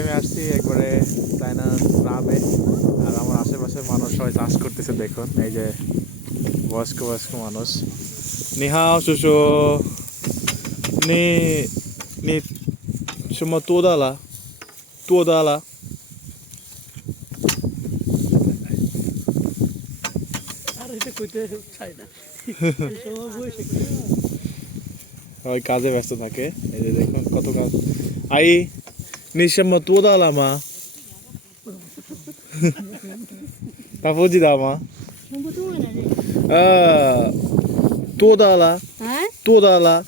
আমি আসছি একবারে চায়না গ্রামে। আর আমার আশেপাশের মানুষ সবাই চাষ করতেছে দেখুন, এই যে বয়স্ক বয়স্ক মানুষ। নিহাও শুশু নি নি সুমা তোদালা তোদালা সবাই কাজে ব্যস্ত থাকে। এই যে দেখুন কত কাজ। আই নিশাম্মা তোদালা মা তা বুঝি দাও মা 听不懂了这。多大了？嗯，多大了？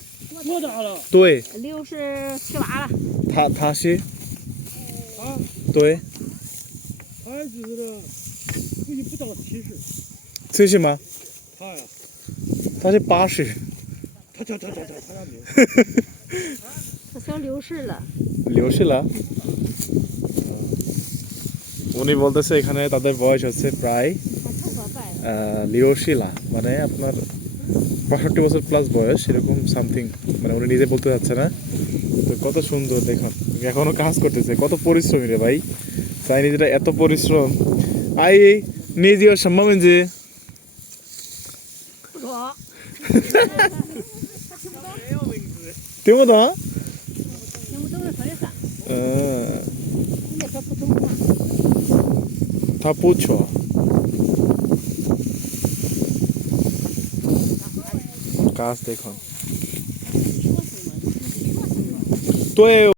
多大了？对， 67、8了。他是啊，对，他就是估计不到70。这是吗？他呀，他是80。他俩没有。他想60了。流逝了উনি বলতেছে এখানে তাদের বয়স হচ্ছে প্রায় 他头发白了。লিওশিলা, মানে আপনার 65 বছর প্লাস বয়স এরকম সামথিং, মানে উনি নিজে বলতে যাচ্ছে না। তো কত সুন্দর দেখুন, এখনো কাজ করতেছে, কত পরিশ্রমী রে ভাই। চাইনিজরা এত পরিশ্রম। আই নিজেও সম্ভব যে 不说。听不懂？听不懂的说的啥？嗯，人家说普通话。他不错。কাজ দেখুন।对